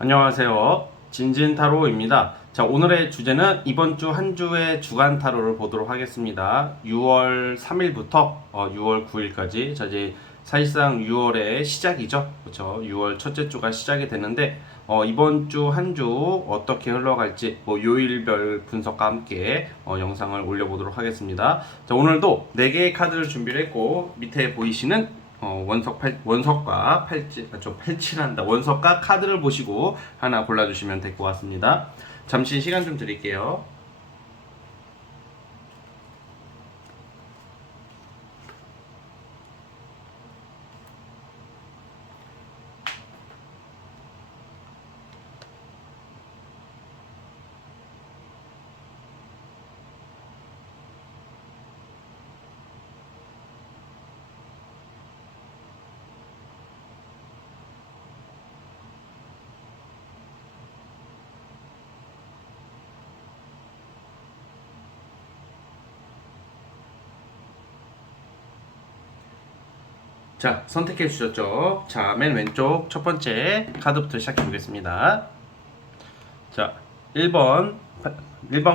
안녕하세요. 진진타로입니다. 자, 오늘의 주제는 이번 주 한 주의 주간 타로를 보도록 하겠습니다. 6월 3일부터 6월 9일까지. 자, 이제 사실상 6월의 시작이죠. 그렇죠? 6월 첫째 주가 시작이 되는데 이번 주 한 주 어떻게 흘러갈지 요일별 분석과 함께 영상을 올려보도록 하겠습니다. 자, 오늘도 4개의 카드를 준비를 했고 밑에 보이시는 원석과 팔찌란다. 원석과 카드를 보시고 하나 골라주시면 될 것 같습니다. 잠시 시간 좀 드릴게요. 자, 선택해 주셨죠? 자, 맨 왼쪽 첫 번째 카드부터 시작해 보겠습니다. 자, 1번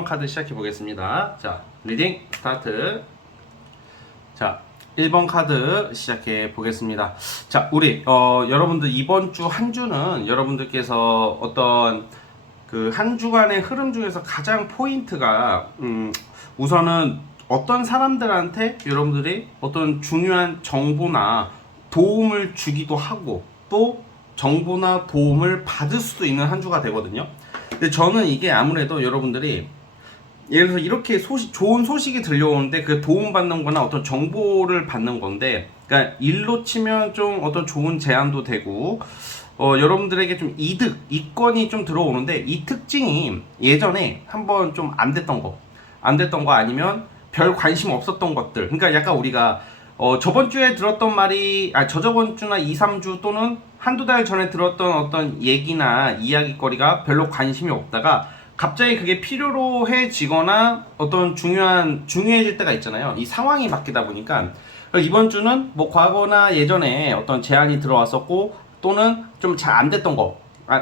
카드 시작해 보겠습니다. 자, 리딩 스타트. 자, 1번 카드 시작해 보겠습니다. 자, 우리 여러분들 이번 주 한 주는 여러분들께서 어떤 그 한 주간의 흐름 중에서 가장 포인트가 우선은 어떤 사람들한테 여러분들이 어떤 중요한 정보나 도움을 주기도 하고 또 정보나 도움을 받을 수도 있는 한 주가 되거든요. 근데 저는 이게 아무래도 여러분들이 예를 들어서 이렇게 좋은 소식이 들려오는데 그 도움받는 거나 어떤 정보를 받는 건데, 그러니까 일로 치면 좀 어떤 좋은 제안도 되고 여러분들에게 좀 이권이 좀 들어오는데, 이 특징이 예전에 한번 좀 안 됐던 거 아니면 별 관심 없었던 것들. 그러니까 약간 우리가 저번 주에 들었던 말이, 저저번 주나 2, 3주 또는 한두 달 전에 들었던 어떤 얘기나 이야기거리가 별로 관심이 없다가 갑자기 그게 필요로 해지거나 어떤 중요해질 때가 있잖아요. 이 상황이 바뀌다 보니까 이번 주는 뭐 과거나 예전에 어떤 제안이 들어왔었고 또는 좀 잘 안 됐던 거,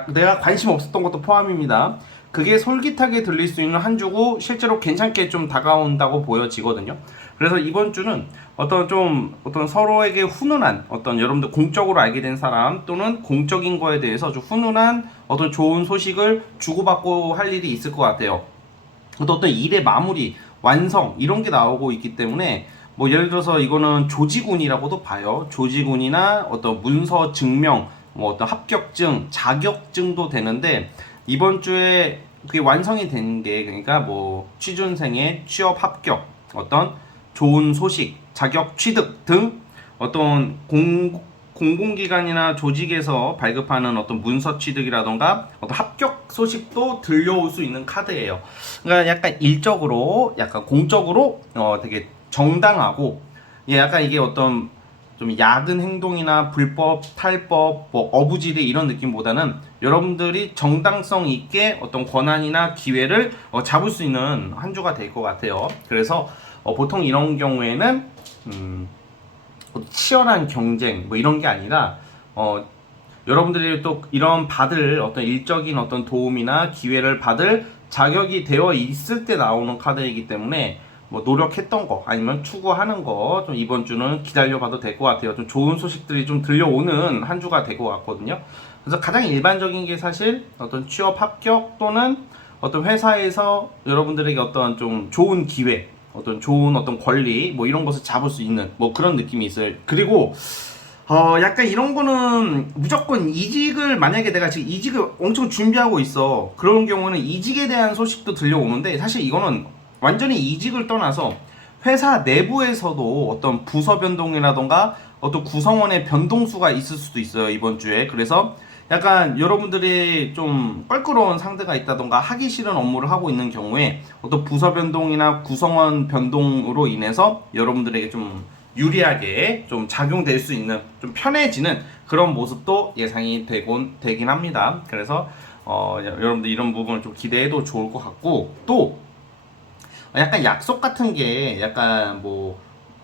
내가 관심 없었던 것도 포함입니다. 그게 솔깃하게 들릴 수 있는 한 주고 실제로 괜찮게 좀 다가온다고 보여지거든요. 그래서 이번 주는 어떤 서로에게 훈훈한 어떤 여러분들 공적으로 알게 된 사람 또는 공적인 거에 대해서 좀 훈훈한 어떤 좋은 소식을 주고받고 할 일이 있을 것 같아요. 또 어떤 일의 마무리, 완성 이런 게 나오고 있기 때문에 뭐 예를 들어서 이거는 조지군이라고도 봐요. 조지군이나 어떤 문서 증명, 뭐 어떤 합격증, 자격증도 되는데 이번 주에 그게 완성이 된 게, 그러니까 뭐 취준생의 취업 합격, 어떤 좋은 소식, 자격 취득 등 어떤 공공기관이나 조직에서 발급하는 어떤 문서 취득이라던가 어떤 합격 소식도 들려올 수 있는 카드예요. 그러니까 약간 일적으로, 약간 공적으로 되게 정당하고, 약간 이게 어떤 좀 야근 행동이나 불법, 탈법, 뭐 어부지리 이런 느낌보다는 여러분들이 정당성 있게 어떤 권한이나 기회를 잡을 수 있는 한 주가 될 것 같아요. 그래서 보통 이런 경우에는 치열한 경쟁 뭐 이런 게 아니라 여러분들이 또 이런 받을 어떤 일적인 어떤 도움이나 기회를 받을 자격이 되어 있을 때 나오는 카드이기 때문에 뭐 노력했던 거 아니면 추구하는 거 좀 이번 주는 기다려봐도 될 것 같아요. 좀 좋은 소식들이 좀 들려오는 한 주가 될 것 같거든요. 그래서 가장 일반적인 게 사실 어떤 취업 합격 또는 어떤 회사에서 여러분들에게 어떤 좀 좋은 기회, 어떤 좋은 어떤 권리 뭐 이런 것을 잡을 수 있는 뭐 그런 느낌이 있어요. 그리고 약간 이런 거는 무조건 이직을, 만약에 내가 지금 이직을 엄청 준비하고 있어. 그런 경우는 이직에 대한 소식도 들려오는데, 사실 이거는 완전히 이직을 떠나서 회사 내부에서도 어떤 부서 변동이라던가 어떤 구성원의 변동수가 있을 수도 있어요, 이번 주에. 그래서 약간 여러분들이 좀 껄끄러운 상대가 있다던가 하기 싫은 업무를 하고 있는 경우에 어떤 부서 변동이나 구성원 변동으로 인해서 여러분들에게 좀 유리하게 좀 작용될 수 있는, 좀 편해지는 그런 모습도 예상이 되긴 합니다. 그래서 여러분들 이런 부분을 좀 기대해도 좋을 것 같고, 또 약간 약속 같은 게 약간 뭐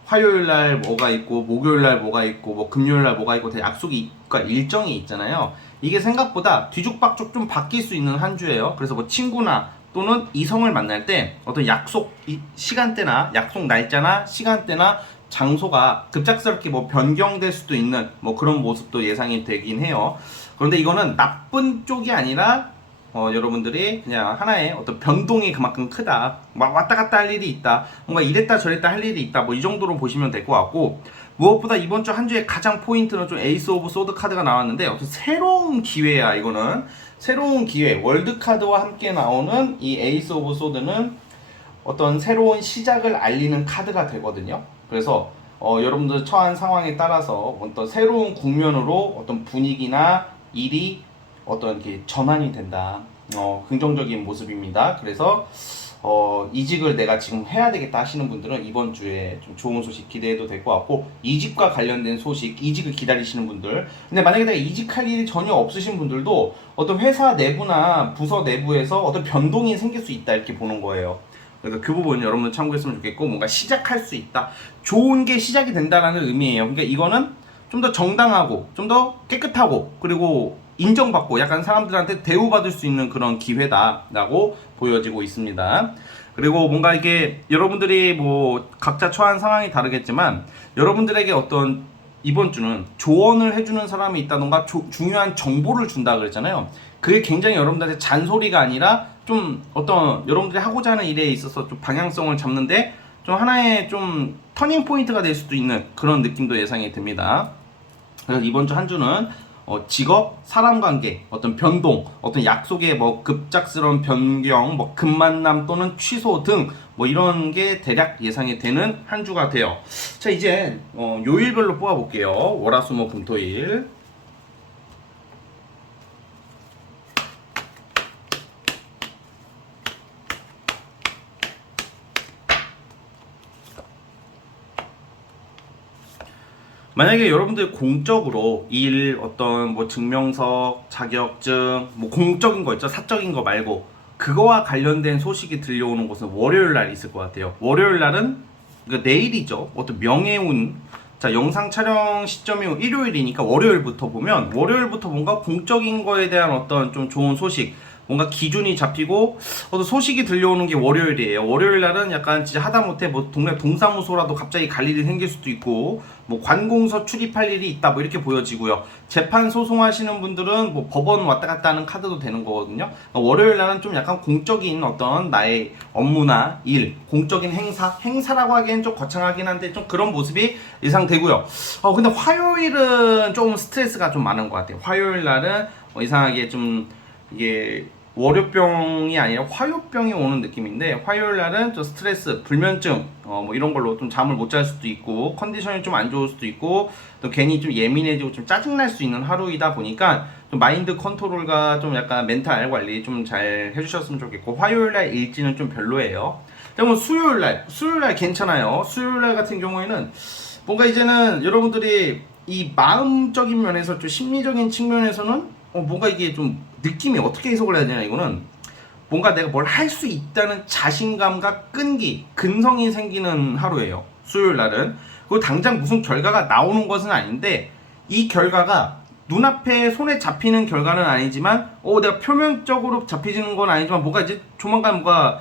화요일 날 뭐가 있고 목요일 날 뭐가 있고 뭐 금요일 날 뭐가 있고 다 약속이 그러니까 일정이 있잖아요. 이게 생각보다 뒤죽박죽 좀 바뀔 수 있는 한 주예요. 그래서 뭐 친구나 또는 이성을 만날 때 어떤 약속 시간대나 약속 날짜나 시간대나 장소가 급작스럽게 뭐 변경될 수도 있는 뭐 그런 모습도 예상이 되긴 해요. 그런데 이거는 나쁜 쪽이 아니라 여러분들이 그냥 하나의 어떤 변동이 그만큼 크다. 막 왔다 갔다 할 일이 있다. 뭔가 이랬다 저랬다 할 일이 있다. 뭐 이 정도로 보시면 될 것 같고, 무엇보다 이번 주 한 주의 가장 포인트는 좀 에이스 오브 소드 카드가 나왔는데 어떤 새로운 기회야. 이거는 새로운 기회. 월드 카드와 함께 나오는 이 에이스 오브 소드는 어떤 새로운 시작을 알리는 카드가 되거든요. 그래서 여러분들 처한 상황에 따라서 어떤 새로운 국면으로 어떤 분위기나 일이 어떤 게 전환이 된다. 긍정적인 모습입니다. 그래서 이직을 내가 지금 해야 되겠다 하시는 분들은 이번 주에 좀 좋은 소식 기대해도 될 것 같고, 이직과 관련된 소식, 이직을 기다리시는 분들, 근데 만약에 내가 이직할 일이 전혀 없으신 분들도 어떤 회사 내부나 부서 내부에서 어떤 변동이 생길 수 있다 이렇게 보는 거예요. 그래서 그 부분 여러분들 참고했으면 좋겠고, 뭔가 시작할 수 있다, 좋은 게 시작이 된다라는 의미예요. 그러니까 이거는 좀 더 정당하고 좀 더 깨끗하고 그리고 인정받고 약간 사람들한테 대우받을 수 있는 그런 기회다라고 보여지고 있습니다. 그리고 뭔가 이게 여러분들이 뭐 각자 처한 상황이 다르겠지만 여러분들에게 어떤 이번 주는 조언을 해주는 사람이 있다던가 중요한 정보를 준다 그랬잖아요. 그게 굉장히 여러분들한테 잔소리가 아니라 좀 어떤 여러분들이 하고자 하는 일에 있어서 좀 방향성을 잡는데 좀 하나의 좀 터닝 포인트가 될 수도 있는 그런 느낌도 예상이 됩니다. 그래서 이번 주 한 주는 직업, 사람 관계, 어떤 변동, 어떤 약속의 뭐 급작스러운 변경, 뭐 급만남 또는 취소 등 뭐 이런 게 대략 예상이 되는 한 주가 돼요. 자, 이제 요일별로 뽑아볼게요. 월화수목금토일. 만약에 여러분들 공적으로 일, 어떤 뭐 증명서, 자격증, 뭐 공적인 거 있죠, 사적인 거 말고 그거와 관련된 소식이 들려오는 곳은 월요일 날 있을 것 같아요. 월요일 날은 그러니까 내일이죠. 어떤 명예운, 자, 영상 촬영 시점이 일요일이니까 월요일부터 보면 월요일부터 뭔가 공적인 거에 대한 어떤 좀 좋은 소식, 뭔가 기준이 잡히고 어떤 소식이 들려오는 게 월요일이에요. 월요일 날은 약간 진짜 하다못해 뭐 동네 동사무소라도 갑자기 갈 일이 생길 수도 있고, 뭐 관공서 출입할 일이 있다 뭐 이렇게 보여지고요. 재판 소송하시는 분들은 뭐 법원 왔다 갔다 하는 카드도 되는 거거든요. 그러니까 월요일 날은 좀 약간 공적인 어떤 나의 업무나 일, 공적인 행사라고 하기엔 좀 거창하긴 한데 좀 그런 모습이 예상되고요. 근데 화요일은 좀 스트레스가 좀 많은 것 같아요. 화요일 날은 이상하게 좀 이게 월요병이 아니라 화요병이 오는 느낌인데, 화요일 날은 좀 스트레스, 불면증, 뭐 이런 걸로 좀 잠을 못 잘 수도 있고, 컨디션이 좀 안 좋을 수도 있고, 또 괜히 좀 예민해지고 좀 짜증날 수 있는 하루이다 보니까 좀 마인드 컨트롤과 좀 약간 멘탈 관리 좀 잘 해주셨으면 좋겠고, 화요일 날 일지는 좀 별로예요. 그러면 수요일 날 괜찮아요. 수요일 날 같은 경우에는 뭔가 이제는 여러분들이 이 마음적인 면에서 좀 심리적인 측면에서는 뭔가 이게 좀 느낌이 어떻게 해석을 해야 되냐, 이거는 뭔가 내가 뭘 할 수 있다는 자신감과 끈기, 근성이 생기는 하루예요. 수요일 날은. 그리고 당장 무슨 결과가 나오는 것은 아닌데 이 결과가 눈앞에 손에 잡히는 결과는 아니지만 내가 표면적으로 잡히지는 건 아니지만 뭔가 이제 조만간 뭔가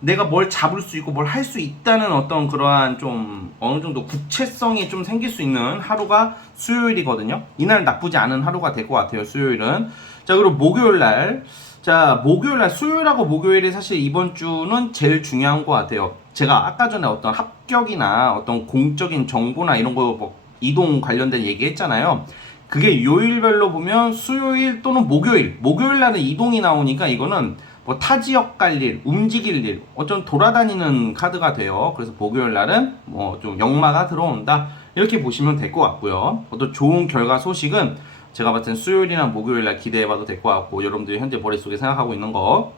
내가 뭘 잡을 수 있고 뭘 할 수 있다는 어떤 그러한 좀 어느 정도 구체성이 좀 생길 수 있는 하루가 수요일이거든요. 이날 나쁘지 않은 하루가 될 것 같아요, 수요일은. 자, 그리고 목요일 날. 자, 목요일 날, 수요일하고 목요일이 사실 이번 주는 제일 중요한 것 같아요. 제가 아까 전에 어떤 합격이나 어떤 공적인 정보나 이런 거 뭐 이동 관련된 얘기 했잖아요. 그게 요일별로 보면 수요일 또는 목요일 날은 이동이 나오니까 이거는 뭐 타 지역 갈 일, 움직일 일, 어쩜 돌아다니는 카드가 돼요. 그래서 목요일 날은 뭐 좀 역마가 들어온다 이렇게 보시면 될 것 같고요. 또 좋은 결과 소식은 제가 봤을 땐 수요일이나 목요일 날 기대해봐도 될 것 같고, 여러분들이 현재 머릿속에 생각하고 있는 거.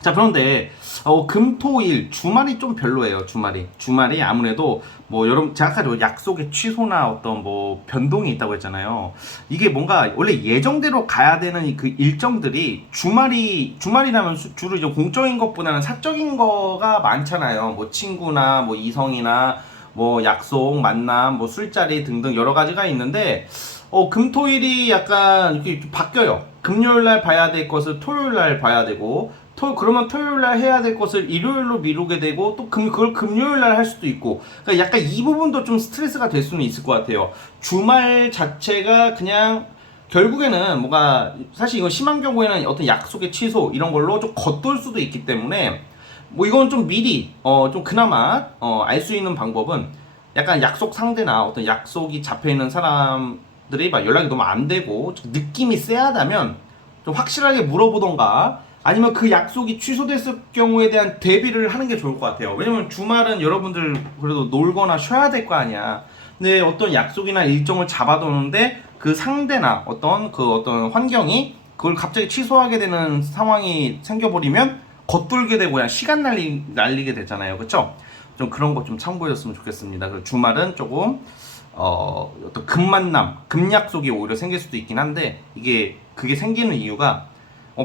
자, 그런데 금토일 주말이 좀 별로예요. 주말이 아무래도 뭐 여러분 제가 아까 약속의 취소나 어떤 뭐 변동이 있다고 했잖아요. 이게 뭔가 원래 예정대로 가야 되는 그 일정들이 주말이라면 주로 이제 공적인 것보다는 사적인 거가 많잖아요. 뭐 친구나 뭐 이성이나 뭐 약속, 만남, 뭐 술자리 등등 여러 가지가 있는데 금토일이 약간 이렇게 좀 바뀌어요. 금요일 날 봐야 될 것을 토요일 날 봐야 되고 그러면 토요일 날 해야 될 것을 일요일로 미루게 되고 또 그걸 금요일 날 할 수도 있고 그러니까 약간 이 부분도 좀 스트레스가 될 수는 있을 것 같아요. 주말 자체가 그냥 결국에는 뭔가 사실 이거 심한 경우에는 어떤 약속의 취소 이런 걸로 좀 겉돌 수도 있기 때문에 뭐 이건 좀 미리 좀 그나마 알 수 있는 방법은 약간 약속 상대나 어떤 약속이 잡혀 있는 사람들이 막 연락이 너무 안 되고 좀 느낌이 쎄하다면 좀 확실하게 물어보던가 아니면 그 약속이 취소됐을 경우에 대한 대비를 하는 게 좋을 것 같아요. 왜냐면 주말은 여러분들 그래도 놀거나 쉬어야 될 거 아니야. 근데 어떤 약속이나 일정을 잡아두는데 그 상대나 어떤 환경이 그걸 갑자기 취소하게 되는 상황이 생겨버리면 겉돌게 되고 그냥 시간 날리게 되잖아요. 그쵸? 좀 그런 거 좀 참고해줬으면 좋겠습니다. 그리고 주말은 조금 어떤 급만남, 급약속이 오히려 생길 수도 있긴 한데 그게 생기는 이유가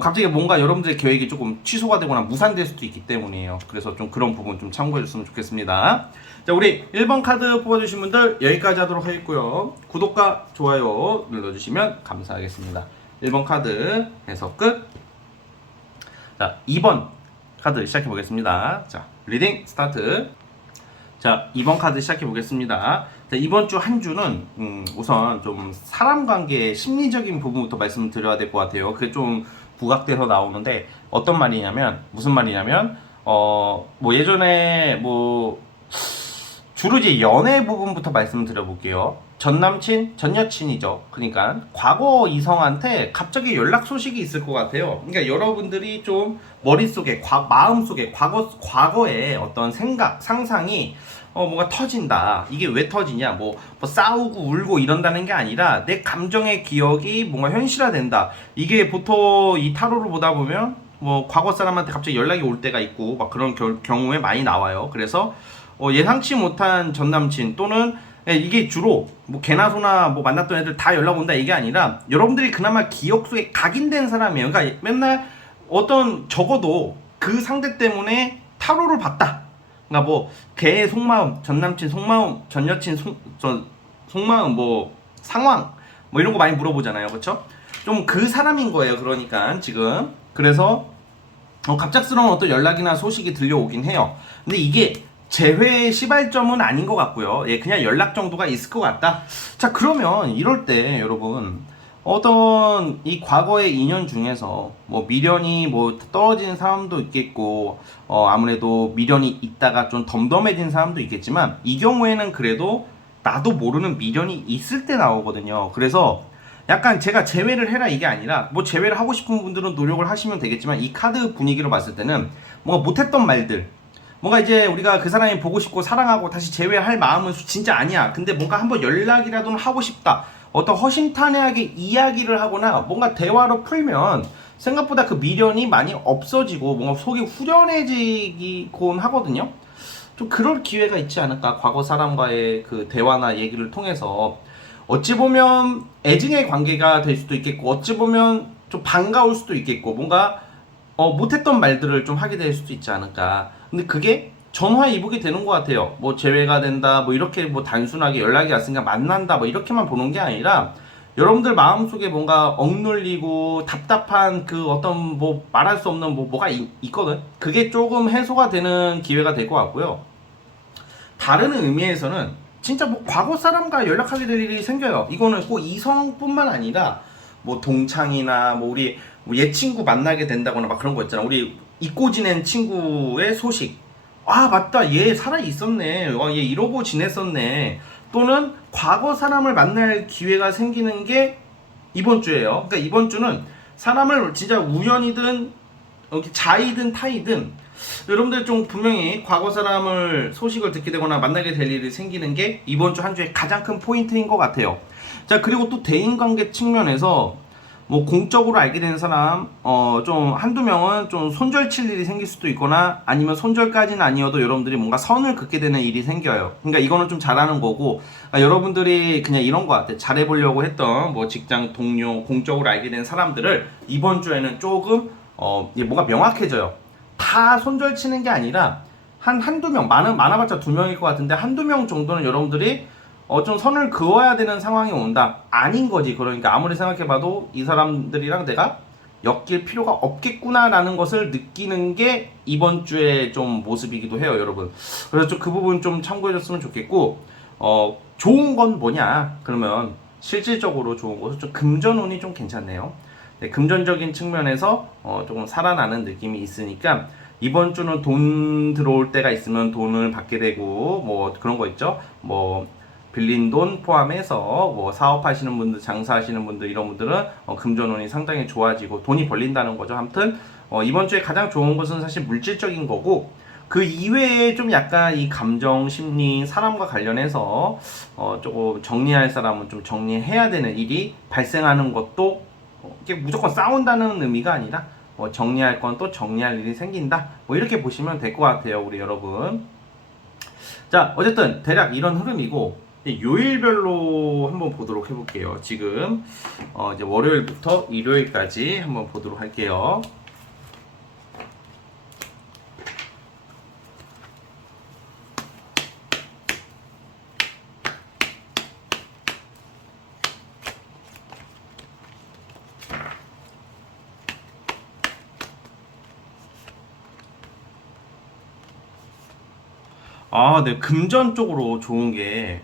갑자기 뭔가 여러분들의 계획이 조금 취소가 되거나 무산될 수도 있기 때문이에요. 그래서 좀 그런 부분 좀 참고해줬으면 좋겠습니다. 자, 우리 1번 카드 뽑아주신 분들 여기까지 하도록 하겠고요. 구독과 좋아요 눌러주시면 감사하겠습니다. 1번 카드 해석 끝. 자, 2번 카드 시작해 보겠습니다. 자, 리딩 스타트. 자, 2번 카드 시작해 보겠습니다. 자, 이번 주 한 주는 우선 좀 사람 관계 심리적인 부분부터 말씀을 드려야 될 것 같아요. 그게 좀 부각돼서 나오는데 무슨 말이냐면 뭐 예전에 뭐 주로 이제 연애 부분부터 말씀을 드려볼게요. 전 남친, 전 여친이죠. 그러니까 과거 이성한테 갑자기 연락 소식이 있을 것 같아요. 그러니까 여러분들이 좀 머릿속에, 마음속에 과거의 어떤 생각, 상상이 뭔가 터진다. 이게 왜 터지냐? 뭐 싸우고 울고 이런다는 게 아니라 내 감정의 기억이 뭔가 현실화된다. 이게 보통 이 타로를 보다 보면 뭐 과거 사람한테 갑자기 연락이 올 때가 있고 막 그런 경우에 많이 나와요. 그래서 예상치 못한 전 남친 또는 이게 주로 뭐 개나 소나 뭐 만났던 애들 다 연락 온다 이게 아니라 여러분들이 그나마 기억 속에 각인된 사람이에요. 그러니까 맨날 적어도 그 상대 때문에 타로를 봤다. 그러니까 뭐 걔의 속마음, 전 남친 속마음, 전 여친 속마음 뭐 상황 뭐 이런 거 많이 물어보잖아요. 그렇죠? 좀 그 사람인 거예요. 그러니까 지금 그래서 갑작스러운 어떤 연락이나 소식이 들려오긴 해요. 근데 이게 재회의 시발점은 아닌 것 같고요. 예, 그냥 연락 정도가 있을 것 같다. 자, 그러면 이럴 때 여러분 어떤 이 과거의 인연 중에서 뭐 미련이 뭐 떨어진 사람도 있겠고 아무래도 미련이 있다가 좀 덤덤해진 사람도 있겠지만 이 경우에는 그래도 나도 모르는 미련이 있을 때 나오거든요. 그래서 약간 제가 제외를 해라 이게 아니라 뭐 제외를 하고 싶은 분들은 노력을 하시면 되겠지만 이 카드 분위기로 봤을 때는 뭔가 못했던 말들 뭔가 이제 우리가 그 사람이 보고 싶고 사랑하고 다시 재회할 마음은 진짜 아니야. 근데 뭔가 한번 연락이라도 하고 싶다. 어떤 허심탄회하게 이야기를 하거나 뭔가 대화로 풀면 생각보다 그 미련이 많이 없어지고 뭔가 속이 후련해지곤 하거든요. 좀 그럴 기회가 있지 않을까. 과거 사람과의 그 대화나 얘기를 통해서 어찌 보면 애증의 관계가 될 수도 있겠고 어찌 보면 좀 반가울 수도 있겠고 뭔가 못했던 말들을 좀 하게 될 수도 있지 않을까. 근데 그게 전화위복이 되는 것 같아요. 뭐 재회가 된다, 뭐 이렇게 뭐 단순하게 연락이 왔으니까 만난다, 뭐 이렇게만 보는 게 아니라 여러분들 마음속에 뭔가 억눌리고 답답한 그 어떤 뭐 말할 수 없는 뭐가 있거든. 그게 조금 해소가 되는 기회가 될 것 같고요. 다른 의미에서는 진짜 뭐 과거 사람과 연락하게 될 일이 생겨요. 이거는 꼭 이성뿐만 아니라 뭐 동창이나 뭐 우리 옛 친구 만나게 된다거나 막 그런 거 있잖아. 우리 잊고 지낸 친구의 소식. 아, 맞다. 얘 살아 있었네. 얘 이러고 지냈었네. 또는 과거 사람을 만날 기회가 생기는 게 이번 주예요. 그러니까 이번 주는 사람을 진짜 우연이든 자이든 타이든 여러분들 좀 분명히 과거 사람을 소식을 듣게 되거나 만나게 될 일이 생기는 게 이번 주 한 주의 가장 큰 포인트인 것 같아요. 자, 그리고 또 대인관계 측면에서 뭐 공적으로 알게 되는 사람 좀 한두 명은 좀 손절 칠 일이 생길 수도 있거나 아니면 손절까지는 아니어도 여러분들이 뭔가 선을 긋게 되는 일이 생겨요. 그러니까 이거는 좀 잘하는 거고 여러분들이 그냥 이런 거 같아. 잘해보려고 했던 뭐 직장 동료 공적으로 알게 된 사람들을 이번 주에는 조금 뭔가 명확해져요. 다 손절 치는 게 아니라 한두 명, 많아봤자 두 명일 것 같은데 한두 명 정도는 여러분들이 좀 선을 그어야 되는 상황이 온다. 아닌 거지. 그러니까 아무리 생각해봐도 이 사람들이랑 내가 엮일 필요가 없겠구나라는 것을 느끼는 게 이번 주의 좀 모습이기도 해요, 여러분. 그래서 좀 그 부분 좀 참고해줬으면 좋겠고, 좋은 건 뭐냐? 그러면 실질적으로 좋은 것은 좀 금전운이 좀 괜찮네요. 네, 금전적인 측면에서 조금 살아나는 느낌이 있으니까 이번 주는 돈 들어올 때가 있으면 돈을 받게 되고 뭐 그런 거 있죠. 뭐 빌린 돈 포함해서 뭐 사업하시는 분들, 장사하시는 분들 이런 분들은 금전운이 상당히 좋아지고 돈이 벌린다는 거죠. 아무튼 이번 주에 가장 좋은 것은 사실 물질적인 거고 그 이외에 좀 약간 이 감정, 심리, 사람과 관련해서 조금 정리할 사람은 좀 정리해야 되는 일이 발생하는 것도 이게 무조건 싸운다는 의미가 아니라 정리할 건 또 정리할 일이 생긴다. 뭐 이렇게 보시면 될 것 같아요, 우리 여러분. 자, 어쨌든 대략 이런 흐름이고 요일별로 한번 보도록 해볼게요. 지금 이제 월요일부터 일요일까지 한번 보도록 할게요. 네, 금전 쪽으로 좋은 게,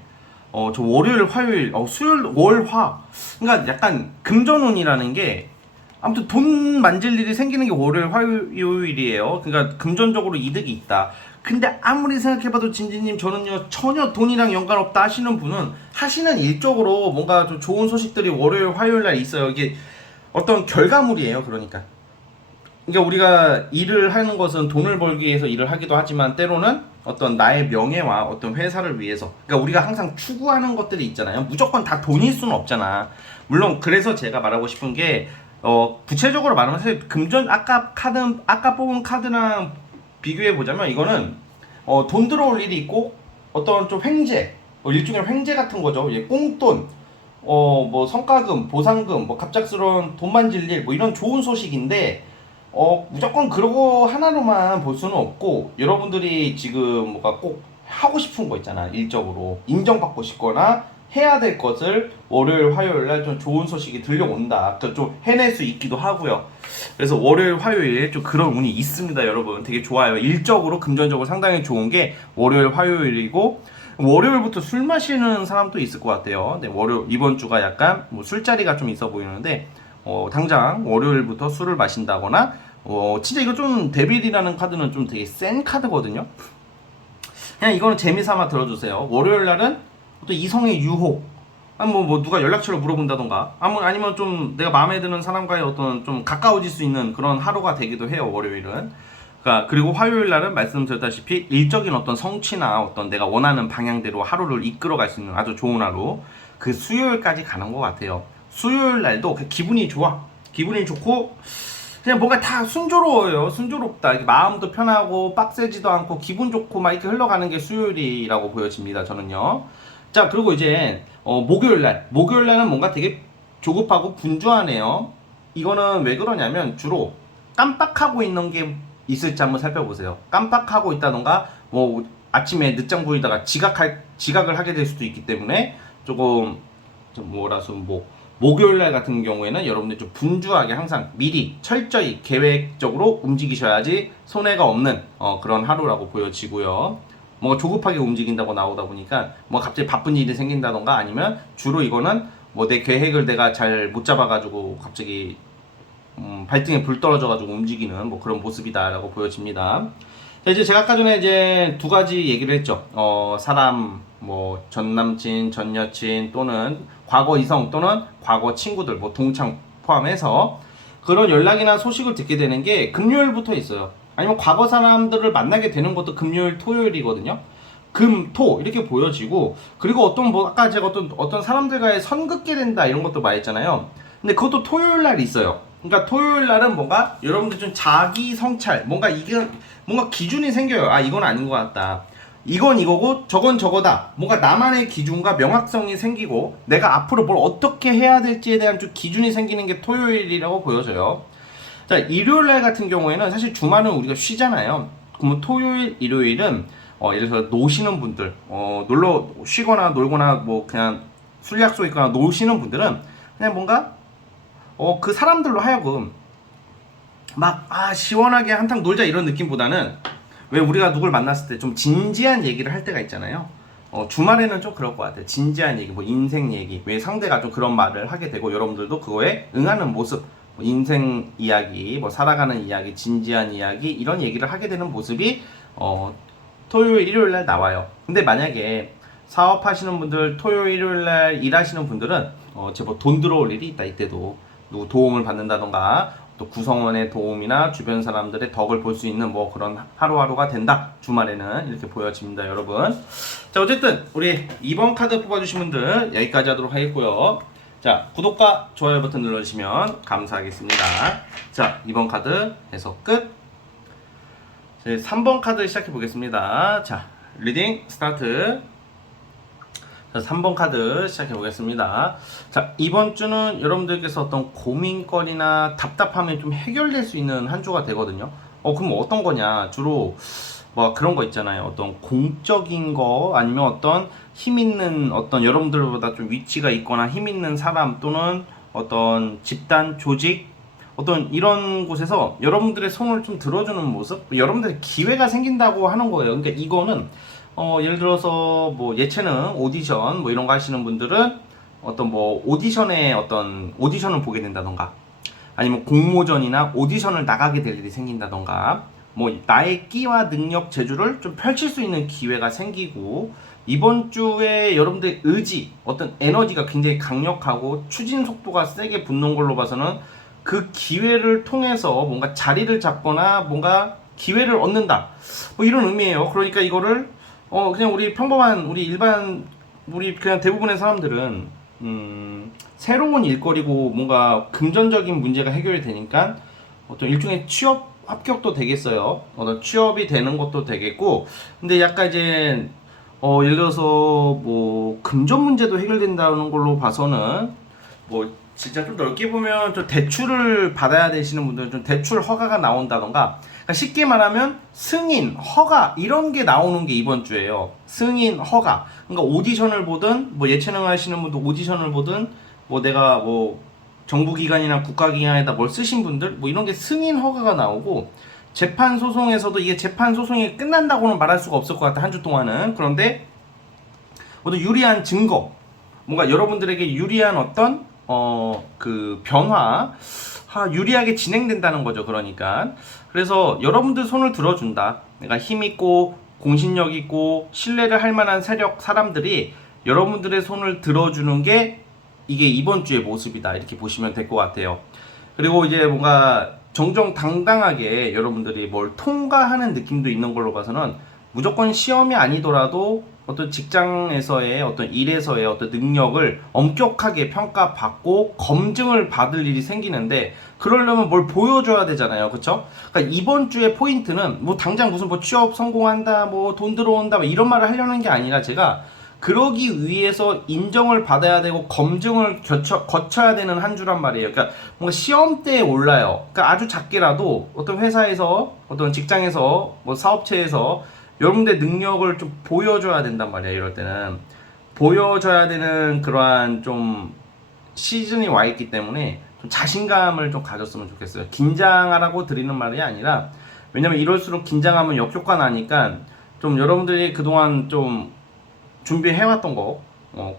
저 월요일, 화요일, 수요일, 월, 화. 그러니까 약간 금전운이라는 게, 아무튼 돈 만질 일이 생기는 게 월요일, 화요일이에요. 그러니까 금전적으로 이득이 있다. 근데 아무리 생각해봐도 진진님 저는요 전혀 돈이랑 연관없다 하시는 분은 하시는 일적으로 뭔가 좀 좋은 소식들이 월요일, 화요일 날 있어요. 이게 어떤 결과물이에요. 그러니까 우리가 일을 하는 것은 돈을 벌기 위해서 일을 하기도 하지만 때로는 어떤 나의 명예와 어떤 회사를 위해서 그러니까 우리가 항상 추구하는 것들이 있잖아요. 무조건 다 돈일 수는 없잖아. 물론 그래서 제가 말하고 싶은 게 구체적으로 말하면 사실 금전 아까 뽑은 카드랑 비교해 보자면 이거는 돈 들어올 일이 있고 어떤 좀 횡재 일종의 횡재 같은 거죠. 꽁돈 뭐 성과금, 보상금, 뭐 갑작스러운 돈 만질 일, 뭐 이런 좋은 소식인데, 무조건 그러고 하나로만 볼 수는 없고, 여러분들이 지금 뭐가 꼭 하고 싶은 거 있잖아, 일적으로. 인정받고 싶거나, 해야 될 것을 월요일, 화요일 날 좀 좋은 소식이 들려온다. 좀 해낼 수 있기도 하고요. 그래서 월요일, 화요일 좀 그런 운이 있습니다, 여러분. 되게 좋아요. 일적으로, 금전적으로 상당히 좋은 게 월요일, 화요일이고, 월요일부터 술 마시는 사람도 있을 것 같아요. 네, 이번 주가 약간 뭐 술자리가 좀 있어 보이는데, 당장 월요일부터 술을 마신다거나, 진짜 이거 좀 데빌이라는 카드는 좀 되게 센 카드거든요. 그냥 이거는 재미삼아 들어주세요. 월요일 날은 또 이성의 유혹, 뭐 누가 연락처를 물어본다던가, 아니면 좀 내가 마음에 드는 사람과의 어떤 좀 가까워질 수 있는 그런 하루가 되기도 해요, 월요일은. 그러니까 그리고 화요일 날은 말씀드렸다시피 일적인 어떤 성취나 어떤 내가 원하는 방향대로 하루를 이끌어갈 수 있는 아주 좋은 하루. 그 수요일까지 가는 것 같아요. 수요일 날도 기분이 좋아. 기분이 좋고 그냥 뭔가 다 순조로워요. 순조롭다. 마음도 편하고 빡세지도 않고 기분 좋고 막 이렇게 흘러가는 게 수요일이라고 보여집니다. 저는요. 자, 그리고 이제 목요일 날은 뭔가 되게 조급하고 분주하네요. 이거는 왜 그러냐면 주로 깜빡하고 있는 게 있을지 한번 살펴보세요. 깜빡하고 있다던가 뭐 아침에 늦장 보이다가 지각을 하게 될 수도 있기 때문에 조금 목요일날 같은 경우에는 여러분들 좀 분주하게 항상 미리 철저히 계획적으로 움직이셔야지 손해가 없는 그런 하루라고 보여지고요. 뭔가 조급하게 움직인다고 나오다 보니까 뭐 갑자기 바쁜 일이 생긴다던가 아니면 주로 이거는 뭐 내 계획을 내가 잘 못 잡아가지고 갑자기 발등에 불 떨어져가지고 움직이는 뭐 그런 모습이다라고 보여집니다. 자, 이제 제가 아까 전에 이제 두 가지 얘기를 했죠. 사람, 뭐 전 남친, 전 여친 또는 과거 이성 또는 과거 친구들, 뭐 동창 포함해서 그런 연락이나 소식을 듣게 되는 게 금요일부터 있어요. 아니면 과거 사람들을 만나게 되는 것도 금요일, 토요일이거든요. 금, 토 이렇게 보여지고 그리고 아까 제가 어떤 사람들과의 선긋게 된다 이런 것도 말했잖아요. 근데 그것도 토요일 날 있어요. 그러니까 토요일 날은 뭔가 여러분들 좀 자기 성찰, 뭔가 기준이 생겨요. 이건 아닌 것 같다. 이건 이거고 저건 저거다. 뭔가 나만의 기준과 명확성이 생기고 내가 앞으로 뭘 어떻게 해야 될지에 대한 좀 기준이 생기는 게 토요일이라고 보여져요. 자, 일요일 날 같은 경우에는 사실 주말은 우리가 쉬잖아요. 그러면 토요일, 일요일은 예를 들어서 노시는 분들, 놀러 쉬거나 놀거나 뭐 그냥 술 약속 있거나 노시는 분들은 그냥 뭔가 그 사람들로 하여금 막 시원하게 한탕 놀자 이런 느낌보다는 왜 우리가 누굴 만났을 때 좀 진지한 얘기를 할 때가 있잖아요. 주말에는 좀 그럴 것 같아요. 진지한 얘기, 뭐 인생 얘기, 왜 상대가 좀 그런 말을 하게 되고 여러분들도 그거에 응하는 모습, 뭐 인생 이야기, 뭐 살아가는 이야기, 진지한 이야기 이런 얘기를 하게 되는 모습이 토요일, 일요일 날 나와요. 근데 만약에 사업하시는 분들 토요일, 일요일 날 일하시는 분들은 제법 돈 들어올 일이 있다. 이때도 누구 도움을 받는다던가 또 구성원의 도움이나 주변 사람들의 덕을 볼 수 있는 뭐 그런 하루하루가 된다. 주말에는 이렇게 보여집니다, 여러분. 자, 어쨌든 우리 2번 카드 뽑아주신 분들 여기까지 하도록 하겠고요. 자, 구독과 좋아요 버튼 눌러주시면 감사하겠습니다. 자, 2번 카드 해석 끝. 3번 카드 시작해 보겠습니다. 자, 리딩 스타트. 자, 3번 카드 시작해 보겠습니다. 자, 이번 주는 여러분들께서 어떤 고민거리나 답답함이 좀 해결될 수 있는 한 주가 되거든요. 그럼 어떤 거냐? 주로 뭐 그런 거 있잖아요. 어떤 공적인 거 아니면 어떤 힘 있는 어떤 여러분들보다 좀 위치가 있거나 힘 있는 사람 또는 어떤 집단, 조직 어떤 이런 곳에서 여러분들의 손을 좀 들어주는 모습, 여러분들의 기회가 생긴다고 하는 거예요. 그러니까 이거는 예를 들어서 뭐 예체능 오디션 뭐 이런 거 하시는 분들은 어떤 뭐 오디션에 어떤 오디션을 보게 된다던가 아니면 공모전이나 오디션을 나가게 될 일이 생긴다던가 뭐 나의 끼와 능력 재주를 좀 펼칠 수 있는 기회가 생기고 이번 주에 여러분들의 의지 어떤 에너지가 굉장히 강력하고 추진 속도가 세게 붙는 걸로 봐서는 그 기회를 통해서 뭔가 자리를 잡거나 뭔가 기회를 얻는다 뭐 이런 의미예요. 그러니까 이거를 그냥 우리 평범한 우리 일반 우리 그냥 대부분의 사람들은 새로운 일거리고 뭔가 금전적인 문제가 해결이 되니까 어떤 일종의 취업 합격도 되겠어요. 어떤 취업이 되는 것도 되겠고 근데 약간 이제 예를 들어서 뭐 금전 문제도 해결된다는 걸로 봐서는 뭐 진짜 좀 넓게 보면 좀 대출을 받아야 되시는 분들은 좀 대출 허가가 나온다던가 그러니까 쉽게 말하면 승인, 허가 이런 게 나오는 게 이번 주예요. 승인, 허가. 그러니까 오디션을 보든 뭐 예체능 하시는 분도 오디션을 보든 뭐 내가 뭐 정부기관이나 국가기관에다 뭘 쓰신 분들 뭐 이런 게 승인, 허가가 나오고 재판 소송에서도 이게 재판 소송이 끝난다고는 말할 수가 없을 것 같아 한 주 동안은. 그런데 어떤 유리한 증거, 뭔가 여러분들에게 유리한 어떤 그 변화 유리하게 진행된다는 거죠. 그러니까 그래서 여러분들 손을 들어준다. 내가 힘 있고 공신력 있고 신뢰를 할 만한 세력 사람들이 여러분들의 손을 들어주는 게 이게 이번 주의 모습이다. 이렇게 보시면 될 것 같아요. 그리고 이제 뭔가 정정당당하게 여러분들이 뭘 통과하는 느낌도 있는 걸로 봐서는 무조건 시험이 아니더라도 어떤 직장에서의 어떤 일에서의 어떤 능력을 엄격하게 평가받고 검증을 받을 일이 생기는데 그러려면 뭘 보여줘야 되잖아요. 그쵸? 그러니까 이번 주의 포인트는 뭐 당장 무슨 뭐 취업 성공한다 뭐 돈 들어온다 뭐 이런 말을 하려는 게 아니라 제가 그러기 위해서 인정을 받아야 되고 검증을 거쳐야 되는 한 주란 말이에요. 그러니까 뭔가 시험대에 올라요. 그러니까 아주 작게라도 어떤 회사에서 어떤 직장에서 뭐 사업체에서 여러분들 능력을 좀 보여줘야 된단 말이야. 이럴 때는 보여줘야 되는 그러한 좀 시즌이 와 있기 때문에 좀 자신감을 좀 가졌으면 좋겠어요. 긴장하라고 드리는 말이 아니라 왜냐면 이럴수록 긴장하면 역효과 나니까 좀 여러분들이 그동안 좀 준비해왔던 거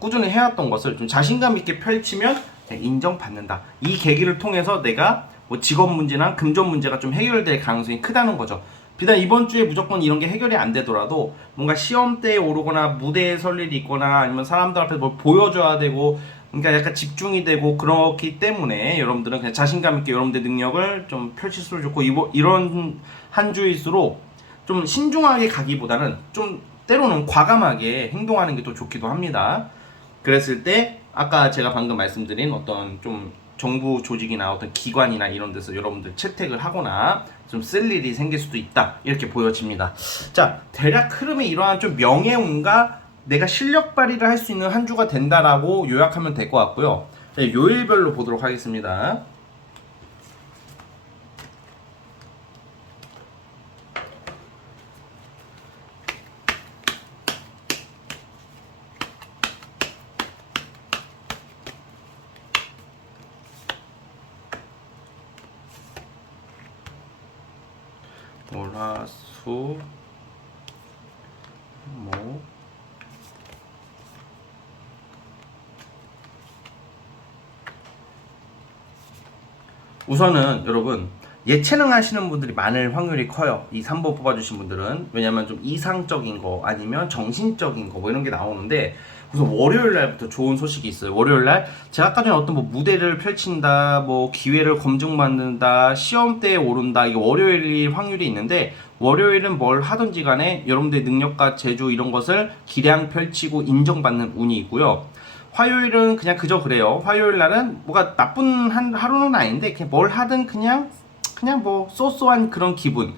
꾸준히 해왔던 것을 좀 자신감 있게 펼치면 인정받는다. 이 계기를 통해서 내가 뭐 직업 문제나 금전 문제가 좀 해결될 가능성이 크다는 거죠. 비단 이번 주에 무조건 이런 게 해결이 안 되더라도 뭔가 시험대에 오르거나 무대에 설 일이 있거나 아니면 사람들 앞에 뭘 보여줘야 되고 그러니까 약간 집중이 되고 그렇기 때문에 여러분들은 그냥 자신감 있게 여러분들의 능력을 좀 펼칠수록 좋고 이런 한 주일수록 좀 신중하게 가기보다는 좀 때로는 과감하게 행동하는 게 또 좋기도 합니다. 그랬을 때 아까 제가 방금 말씀드린 어떤 좀 정부 조직이나 어떤 기관이나 이런 데서 여러분들 채택을 하거나 좀 쓸 일이 생길 수도 있다 이렇게 보여집니다. 자, 대략 흐름이 이러한 좀 명예운과 내가 실력 발휘를 할 수 있는 한 주가 된다라고 요약하면 될 것 같고요. 자, 요일별로 보도록 하겠습니다. 월, 수, 목. 우선은 여러분 예체능 하시는 분들이 많을 확률이 커요. 이 3번 뽑아주신 분들은. 왜냐면 좀 이상적인 거 아니면 정신적인 거 뭐 이런 게 나오는데, 우선 월요일 날부터 좋은 소식이 있어요. 월요일 날 제가 아까 전에 어떤 뭐 무대를 펼친다, 뭐 기회를 검증받는다, 시험대에 오른다, 이게 월요일이 확률이 있는데, 월요일은 뭘 하든지 간에 여러분들의 능력과 재주 이런 것을 기량 펼치고 인정받는 운이 있고요. 화요일은 그냥 그저 그래요. 화요일 날은 뭐가 나쁜 하루는 아닌데 그냥 뭘 하든 그냥 뭐 쏘쏘한 그런 기분.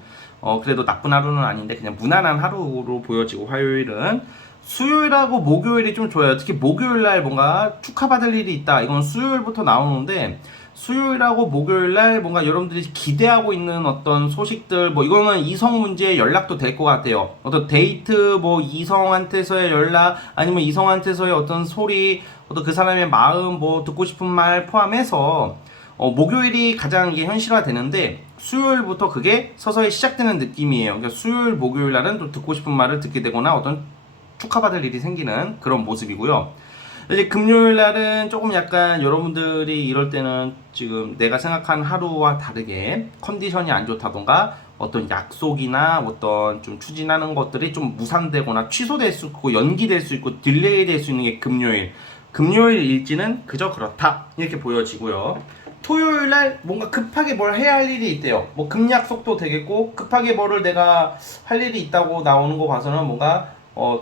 그래도 나쁜 하루는 아닌데 그냥 무난한 하루로 보여지고, 화요일은. 수요일하고 목요일이 좀 좋아요. 특히 목요일 날 뭔가 축하받을 일이 있다, 이건 수요일부터 나오는데, 수요일하고 목요일 날 뭔가 여러분들이 기대하고 있는 어떤 소식들, 뭐 이거는 이성 문제의 연락도 될 것 같아요. 어떤 데이트, 뭐 이성한테서의 연락, 아니면 이성한테서의 어떤 소리, 어떤 그 사람의 마음, 뭐 듣고 싶은 말 포함해서 목요일이 가장 이게 현실화 되는데, 수요일부터 그게 서서히 시작되는 느낌이에요. 그러니까 수요일, 목요일 날은 또 듣고 싶은 말을 듣게 되거나 어떤 축하받을 일이 생기는 그런 모습이고요. 이제 금요일 날은 조금 약간 여러분들이 이럴 때는 지금 내가 생각한 하루와 다르게 컨디션이 안 좋다던가 어떤 약속이나 어떤 좀 추진하는 것들이 좀 무산되거나 취소될 수 있고 연기될 수 있고 딜레이 될 수 있는 게 금요일. 금요일 일지는 그저 그렇다, 이렇게 보여지고요. 토요일 날 뭔가 급하게 뭘 해야 할 일이 있대요. 뭐 급약속도 되겠고, 급하게 뭐를 내가 할 일이 있다고 나오는 거 봐서는 뭔가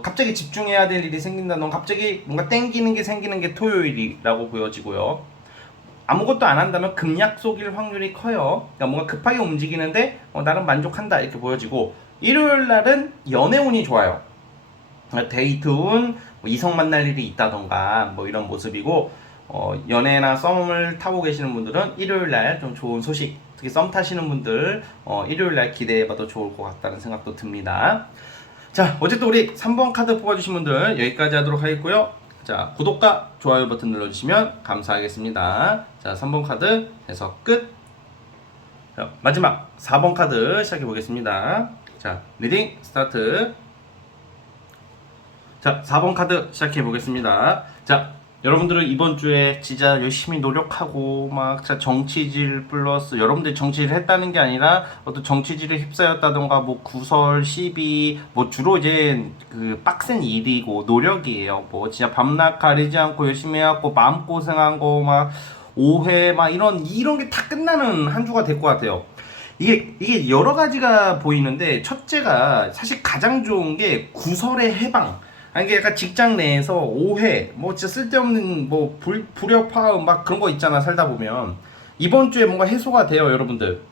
갑자기 집중해야 될 일이 생긴다던가 갑자기 뭔가 땡기는 게 생기는 게 토요일이라고 보여지고요. 아무것도 안 한다면 급약속일 확률이 커요. 그러니까 뭔가 급하게 움직이는데 나름 만족한다, 이렇게 보여지고, 일요일 날은 연애운이 좋아요. 그러니까 데이트운, 뭐 이성 만날 일이 있다던가 뭐 이런 모습이고, 연애나 썸을 타고 계시는 분들은 일요일 날 좀 좋은 소식, 특히 썸 타시는 분들 일요일 날 기대해봐도 좋을 것 같다는 생각도 듭니다. 자, 어쨌든 우리 3번 카드 뽑아주신 분들 여기까지 하도록 하겠고요. 자, 구독과 좋아요 버튼 눌러주시면 감사하겠습니다. 자, 3번 카드 해석 끝. 자, 마지막 4번 카드 시작해 보겠습니다. 자, 리딩 스타트. 자, 4번 카드 시작해 보겠습니다. 자, 여러분들은 이번 주에 진짜 열심히 노력하고 막 정치질 플러스, 여러분들이 정치질 했다는 게 아니라 어떤 정치질에 휩싸였다던가 뭐 구설, 시비, 뭐 주로 이제 그 빡센 일이고 노력이에요. 뭐 진짜 밤낮 가리지 않고 열심히 해갖고 마음고생한 거 막 오해 막 이런 게 다 끝나는 한 주가 될 것 같아요. 이게 여러 가지가 보이는데, 첫째가 사실 가장 좋은 게 구설의 해방. 아니, 이게 약간 직장 내에서 오해, 뭐 진짜 쓸데없는 뭐 불협화음 막 그런 거 있잖아, 살다 보면. 이번 주에 뭔가 해소가 돼요, 여러분들.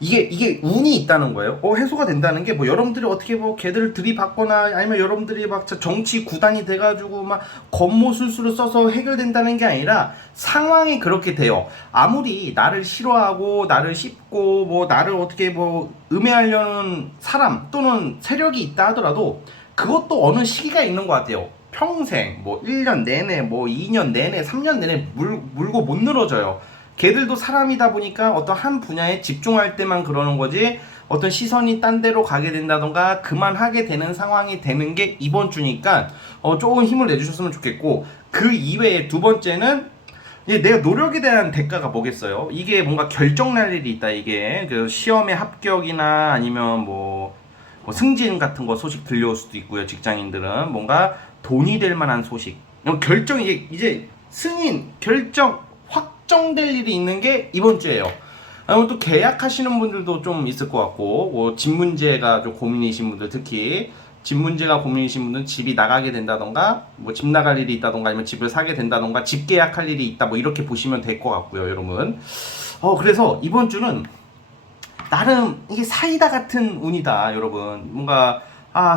이게 운이 있다는 거예요. 해소가 된다는 게 뭐 여러분들이 어떻게 뭐 걔들을 들이받거나 아니면 여러분들이 막 정치 구단이 돼가지고 막 겉모술수를 써서 해결된다는 게 아니라 상황이 그렇게 돼요. 아무리 나를 싫어하고 나를 씹고 뭐 나를 어떻게 뭐 음해하려는 사람 또는 세력이 있다 하더라도 그것도 어느 시기가 있는 것 같아요. 평생 뭐 1년 내내 뭐 2년 내내 3년 내내 물고 못 늘어져요. 걔들도 사람이다 보니까 어떤 한 분야에 집중할 때만 그러는 거지, 어떤 시선이 딴 데로 가게 된다던가 그만하게 되는 상황이 되는 게 이번 주니까 조금 힘을 내주셨으면 좋겠고, 그 이외에 두 번째는 내가 노력에 대한 대가가 뭐겠어요. 이게 뭔가 결정 날 일이 있다. 이게 그 시험의 합격이나 아니면 뭐 승진 같은 거 소식 들려올 수도 있고요. 직장인들은 뭔가 돈이 될 만한 소식, 결정, 이제 승인 결정 확정될 일이 있는 게 이번 주예요. 아니면 또 계약하시는 분들도 좀 있을 것 같고, 뭐 집 문제가 좀 고민이신 분들, 특히 집 문제가 고민이신 분들은 집이 나가게 된다던가 뭐 집 나갈 일이 있다던가 아니면 집을 사게 된다던가 집 계약할 일이 있다, 뭐 이렇게 보시면 될 것 같고요, 여러분. 그래서 이번 주는 나름 이게 사이다 같은 운이다, 여러분. 뭔가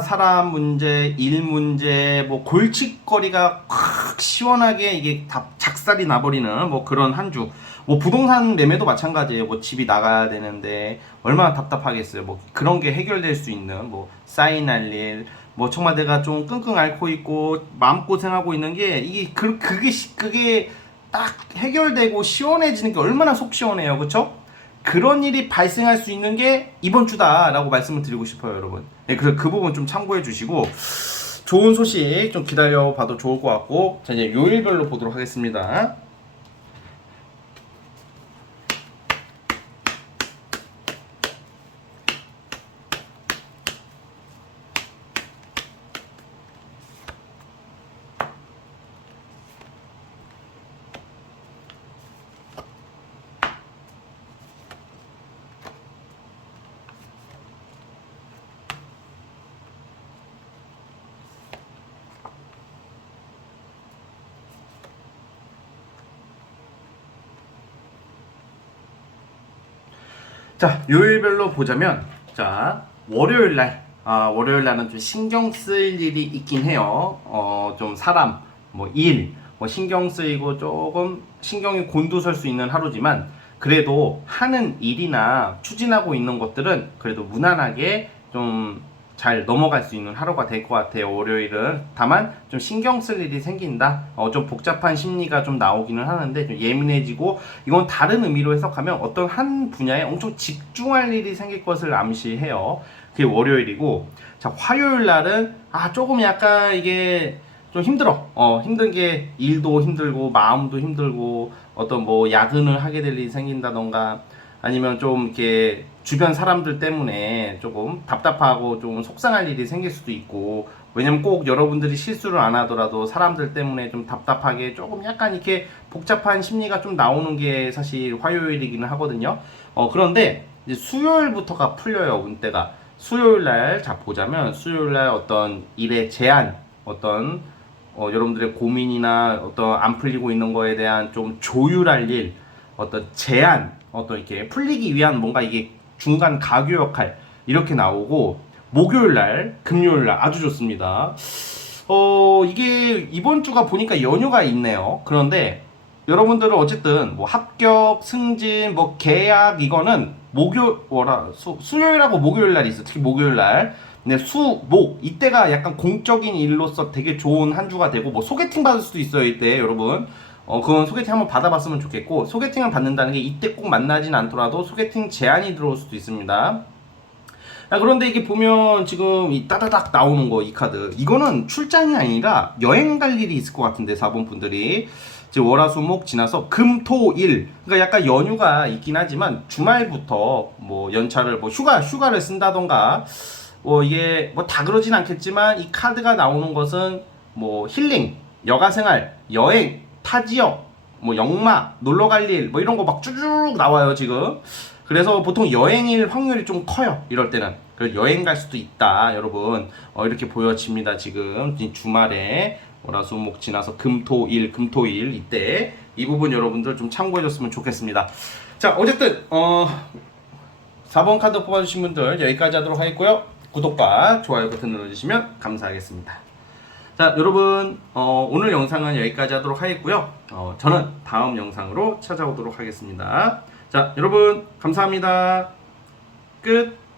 사람 문제, 일 문제, 뭐 골칫거리가 확 시원하게 이게 다 작살이 나버리는 뭐 그런 한 주. 뭐 부동산 매매도 마찬가지예요. 뭐 집이 나가야 되는데 얼마나 답답하겠어요. 뭐 그런 게 해결될 수 있는 뭐 사인할 일, 뭐 정말 내가 좀 끙끙 앓고 있고 마음고생하고 있는 게 이게 그게 딱 해결되고 시원해지는 게 얼마나 속 시원해요. 그쵸? 그런 일이 발생할 수 있는 게 이번 주다라고 말씀을 드리고 싶어요, 여러분. 네, 그래서 그 부분 좀 참고해 주시고 좋은 소식 좀 기다려 봐도 좋을 것 같고, 자 이제 요일별로 보도록 하겠습니다. 자, 요일별로 보자면, 자, 월요일 날, 월요일 날은 좀 신경 쓸 일이 있긴 해요. 좀 사람, 뭐 일, 뭐 신경 쓰이고 조금 신경이 곤두설 수 있는 하루지만, 그래도 하는 일이나 추진하고 있는 것들은 그래도 무난하게 좀 잘 넘어갈 수 있는 하루가 될 것 같아요, 월요일은. 다만 좀 신경 쓸 일이 생긴다, 좀 복잡한 심리가 좀 나오기는 하는데 좀 예민해지고, 이건 다른 의미로 해석하면 어떤 한 분야에 엄청 집중할 일이 생길 것을 암시해요. 그게 월요일이고, 자 화요일 날은 조금 약간 이게 좀 힘들어. 힘든 게 일도 힘들고 마음도 힘들고, 어떤 뭐 야근을 하게 될 일이 생긴다던가, 아니면 좀 이렇게 주변 사람들 때문에 조금 답답하고 좀 속상할 일이 생길 수도 있고, 왜냐면 꼭 여러분들이 실수를 안 하더라도 사람들 때문에 좀 답답하게 조금 약간 이렇게 복잡한 심리가 좀 나오는 게 사실 화요일이기는 하거든요. 그런데 이제 수요일부터가 풀려요, 운때가. 수요일 날, 자 보자면 수요일 날 어떤 일의 제한, 어떤 여러분들의 고민이나 어떤 안 풀리고 있는 거에 대한 좀 조율할 일, 어떤 제한, 어떤 이렇게 풀리기 위한 뭔가 이게 중간 가교 역할, 이렇게 나오고, 목요일 날, 금요일 날 아주 좋습니다. 이게 이번 주가 보니까 연휴가 있네요. 그런데 여러분들은 어쨌든 뭐 합격, 승진, 뭐 계약, 이거는 수요일하고 목요일 날이 있어. 특히 목요일 날. 근데 목 이때가 약간 공적인 일로서 되게 좋은 한 주가 되고, 뭐 소개팅 받을 수도 있어요 이때, 여러분. 그건 소개팅 한번 받아봤으면 좋겠고, 소개팅을 받는다는 게 이때 꼭 만나진 않더라도 소개팅 제안이 들어올 수도 있습니다. 그런데 이게 보면 지금 이 따다닥 나오는 거, 이 카드, 이거는 출장이 아니라 여행 갈 일이 있을 것 같은데, 4번 분들이 지금 월화수목 지나서 금토일, 그러니까 약간 연휴가 있긴 하지만 주말부터 뭐 연차를 뭐 휴가를 쓴다던가, 이게 뭐 다 그러진 않겠지만 이 카드가 나오는 것은 뭐 힐링, 여가생활, 여행, 타지역, 뭐 역마, 놀러갈 일, 뭐 이런 거 막 쭈쭈 나와요 지금. 그래서 보통 여행일 확률이 좀 커요, 이럴 때는. 그래서 여행 갈 수도 있다, 여러분. 이렇게 보여집니다 지금. 주말에 월화수목 지나서 금토일 이때 이 부분 여러분들 좀 참고해줬으면 좋겠습니다. 자, 어쨌든 4번 카드 뽑아주신 분들 여기까지 하도록 하겠고요. 구독과 좋아요 버튼 눌러주시면 감사하겠습니다. 자, 여러분, 오늘 영상은 여기까지 하도록 하겠고요. 저는 다음 영상으로 찾아오도록 하겠습니다. 자, 여러분 감사합니다. 끝.